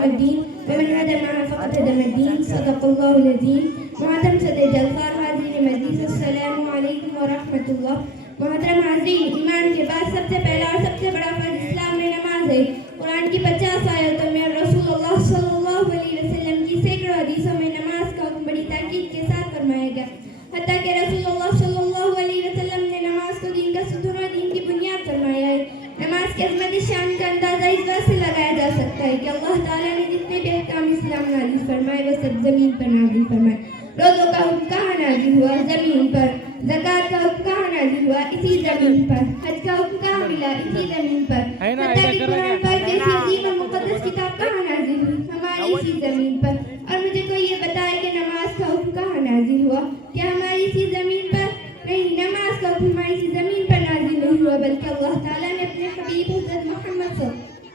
يوم الدين ومن هدى معه فقد هدم الدين صدق الله العظيم. محترم صدر جلسہ حاضرین مجلس السلام علیکم ورحمۃ اللہ. محترم حاضرین، ایمان کے بعد سب سے پہلا اور سب سے بڑا فرض اسلام میں نماز ہے. قرآن کی 50 آیتوں میں اور رسول اللہ صلی اللہ علیہ وسلم کی سینکڑوں حدیثوں میں نماز کا حکم بڑی تاکید کے ساتھ فرمایا گیا. حتیٰ کہ رسول اللہ صلی اللہ علیہ وسلم نے نماز کو دین کا ستون اور دین کی بنیاد فرمایا ہے. نماز کی عظمت شان کا اندازہ اس بات سے لگایا جا سکتا ہے کہ اللہ تعالیٰ نے جتنے بھی احکام اسلام نازل فرمائے وہ سب زمین پر نازل فرمائے. روزوں کا حکم کہاں نازل ہوا؟ زمین پر. زکوٰۃ کا حکم کہاں نازل ہوا؟ اسی زمین پر. حج کا حکم کہاں ملا؟ اسی زمین پر. حتیٰ کہ قرآن پاک جیسی عظیم اور مقدس کتاب کہاں نازل ہوئی؟ ہماری اسی زمین پر. اور مجھے کوئی یہ بتائے کہ نماز کا حکم کہاں نازل ہوا؟ کیا ہماری اسی زمین پر؟ نہیں، نماز کا حکم ہماری اسی زمین پر نازل نہیں ہوا، بلکہ اللہ تعالیٰ نے اپنے حبیب حضرت محمد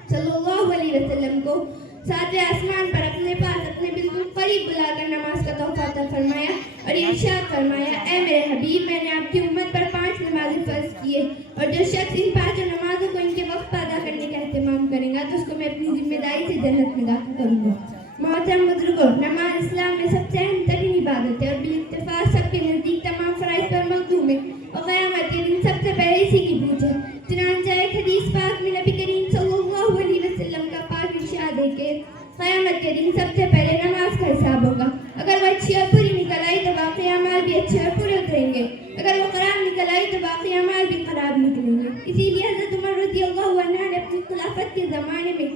صلی اللہ علیہ وسلم کو ساتویں آسمان پر اپنے پاس اپنے بالکل قریب بلا کر نماز کا تحفہ عطا فرمایا اور ارشاد فرمایا، اے میرے حبیب، میں نے آپ کی امت پر 5 نمازیں فرض کی ہے، اور جو شخص ان 5 نمازوں کو ان کے وقت پر ادا کرنے کا اہتمام کرے گا تو اس کو میں اپنی ذمہ داری سے جنت میں داخل کروں گا. محترم بزرگوں، نماز اسلام میں سب سے اہم ترین عبادت ہے اور بالاتفاق سب کے نزدیک تمام فرائض پر مقدوم ہے اور قیامت کے دن سب سے پہلے اسی کی پوچھ ہے. چنانچہ ایک حدیث پاک میں نبی کریم صلی اللہ علیہ وسلم کا پاک ارشاد ہے کہ قیامت کے دن سب سے پہلے نماز کا حساب ہوگا. اگر وہ اچھی اور پوری نکل آئی تو باقی اعمال بھی اچھے اور پورے اتریں گے. اگر وہ خراب نکل آئی تو باقی اعمال بھی خراب نکلیں گے. اسی لیے حضرت عمر رضی اللہ عنہ نے اپنی خلافت کے زمانے میں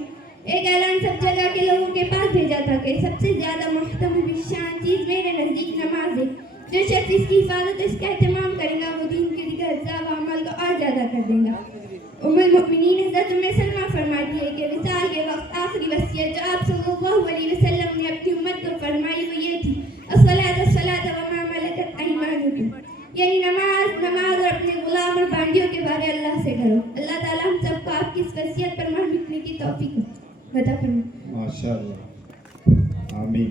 ایک اعلان سب جگہ کے لوگوں کے پاس بھیجا تھا کہ سب سے زیادہ محترم شان چیز میرے نزدیک نماز ہے. جو شخص اس کی حفاظت اس کا اہتمام کرے گا وہ دین کے دیگر اجزاء و اعمال کو اور زیادہ کر دے گا. ام المؤمنین حضرت ام سلمہ فرماتی ہے کہ وصال کے وقت آخری وصیت جو آپ صلی اللہ علیہ وسلم نے اپنی امت کو فرمائی وہ یہ تھی، الصلاۃ الصلاۃ وما ملکت ایمانکم، یعنی نماز اور اپنے غلام اور بانڈیوں کے بارے اللہ سے کرو. اللہ تعالیٰ ہم سب کو آپ کی اس وصیت پر عمل کرنے کی توفیق عطا فرمائے. ماشاء اللہ، آمین.